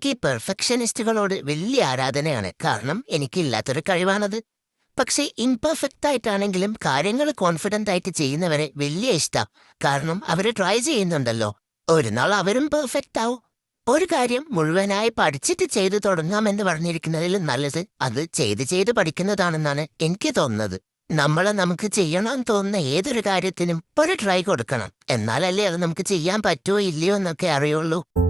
എനിക്ക് ഈ പെർഫെക്ഷനിസ്റ്റുകളോട് വലിയ ആരാധനയാണ്. കാരണം എനിക്കില്ലാത്തൊരു കഴിവാണത്. പക്ഷേ ഇംപെർഫെക്റ്റ് ആയിട്ടാണെങ്കിലും കാര്യങ്ങൾ കോൺഫിഡന്റ് ആയിട്ട് ചെയ്യുന്നവരെ വലിയ ഇഷ്ടാ. കാരണം അവര് ട്രൈ ചെയ്യുന്നുണ്ടല്ലോ. ഒരു നാൾ അവരും പെർഫെക്റ്റ് ആവും. ഒരു കാര്യം മുഴുവനായി പഠിച്ചിട്ട് ചെയ്തു തുടങ്ങാമെന്ന് പറഞ്ഞിരിക്കുന്നതിലും നല്ലത് അത് ചെയ്ത് ചെയ്ത് പഠിക്കുന്നതാണെന്നാണ് എനിക്ക് തോന്നുന്നത്. നമുക്ക് ചെയ്യണമെന്ന് തോന്നുന്ന ഏതൊരു കാര്യത്തിനും ഒരു ട്രൈ കൊടുക്കണം. എന്നാലല്ലേ അത് നമുക്ക് ചെയ്യാൻ പറ്റുമോ ഇല്ലയോ എന്നൊക്കെ അറിയുള്ളൂ.